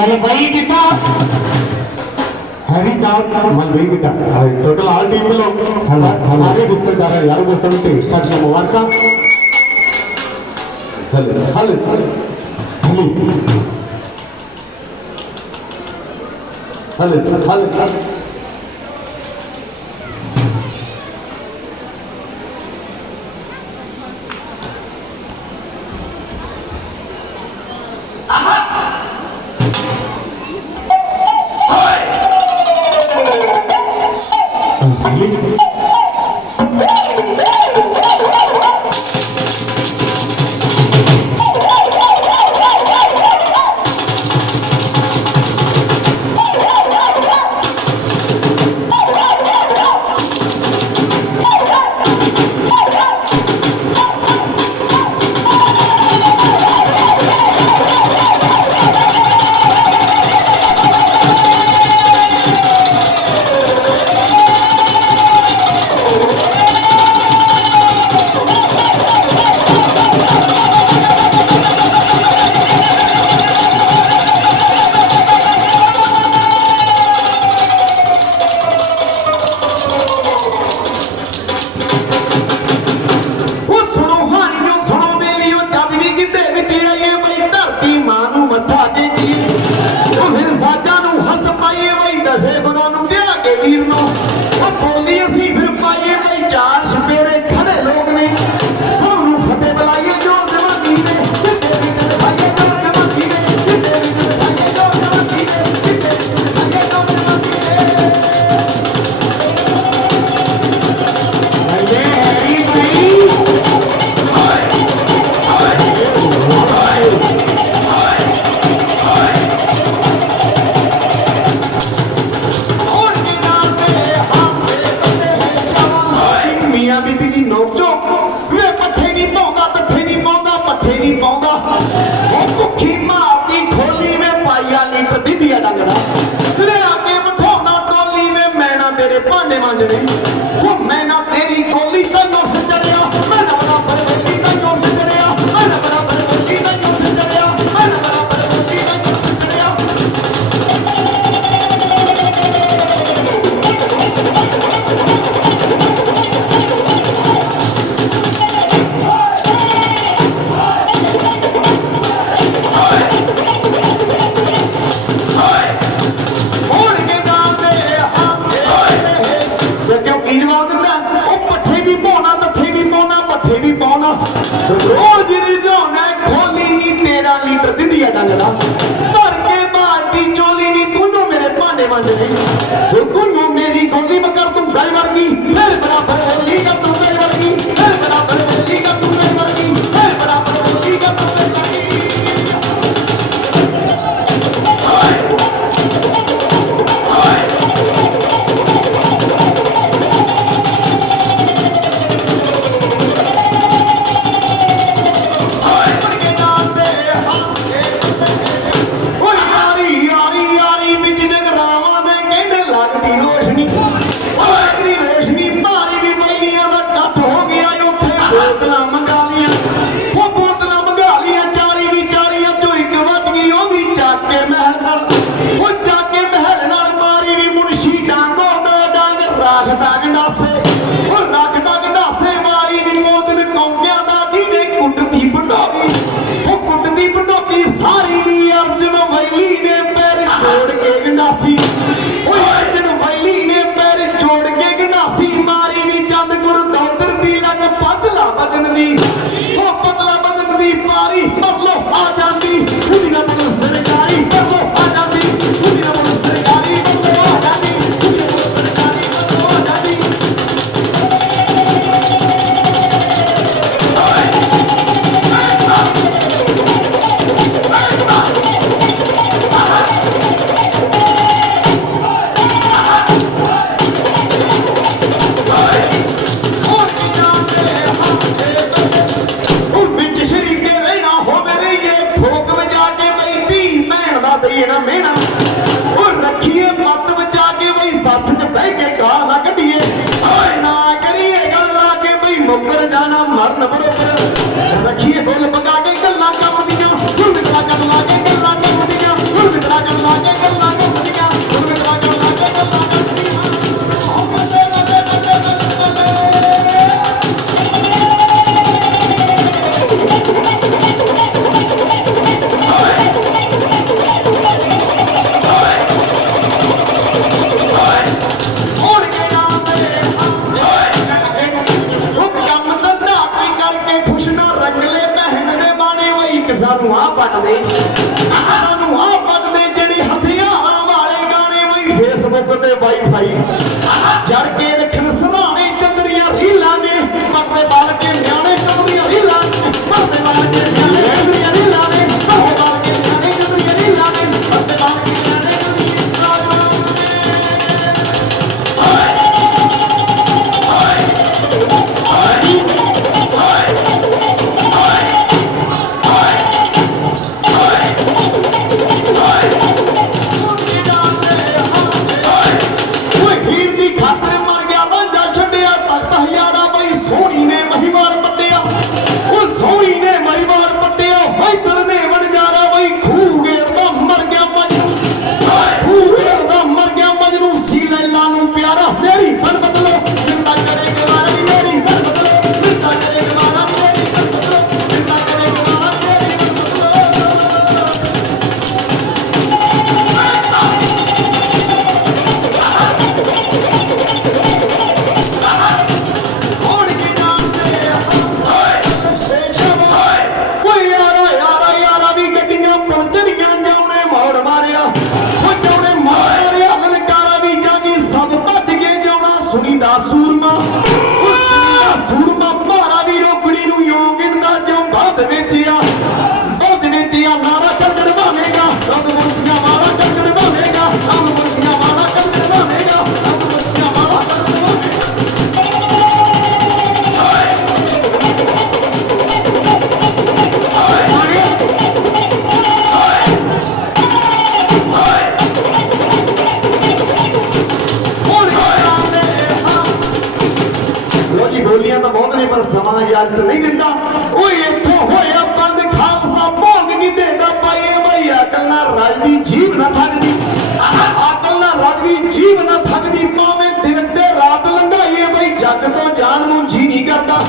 Hello भाई हरी साहब मन भाई बेटा टोटल ऑल टीम के लोग सारे गुस्से जा रहे हैं यार गुस्से में सर ने मुबारक चलो hello hello hello hello Ja. pedirnos a ダメだ。Yo ਰੋਸ਼ਨੀ ਓਏ ਅਗਲੀ ਰੋਸ਼ਨੀ ਭਾਰੀ ਦੀ ਬੈਲੀਆਂ ਦਾ ਕੱਟ ਹੋ ਗਿਆ ਉੱਥੇ। ਬੋਤਲਾਂ ਮੰਗਾ ਲੀਆਂ ਉਹ ਬੋਤਲਾਂ ਮੰਗਾ ਲੀਆਂ ਚਾਲੀ ਦੀ ਚਾਲੀਆਂ, ਚੋਂ ਇੱਕ ਵੱਜ ਗਈ, ਉਹ ਵੀ ਚੱਕ ਕੇ ਮਹਿਲ ਨਾਲ। ਉਹ ਚੱਕ ਕੇ ਮਹਿਲ ਨਾਲ ਮਾਰੀ ਵੀ ਮੁਨਸ਼ੀ ਡਾਂਗੋ ਦਾ ਡਾਂਗ ਰੱਖਦਾ ਗੰਡਾਸੇ ভাই ਨੇ ਪਰ ਸਮਾਂ ਇਜਾਜ਼ਤ ਨਹੀਂ ਦਿੰਦਾ। ਉਹ ਇੱਥੋਂ ਹੋਇਆ ਬੰਦ ਖਾਲਸਾ, ਭੋਗ ਨਹੀਂ ਦੇਦਾ। ਪਾਈਏ ਭਾਈ ਅਕਲ ਨਾਲ ਰਾਜਦੀ ਜੀਵ ਨਾ ਥੱਕਦੀ। ਅਕਲ ਨਾਲ ਰਾਜਦੀ ਜੀਵ ਨਾ ਥੱਕਦੀ। ਪਾਵੇਂ ਦਿਨ ਤੇ ਰਾਤ ਲੰਘਾਈਏ ਭਾਈ ਜੱਗ ਤੋਂ ਜਾਨ ਨੂੰ ਜੀ ਨਹੀਂ ਕਰਦਾ।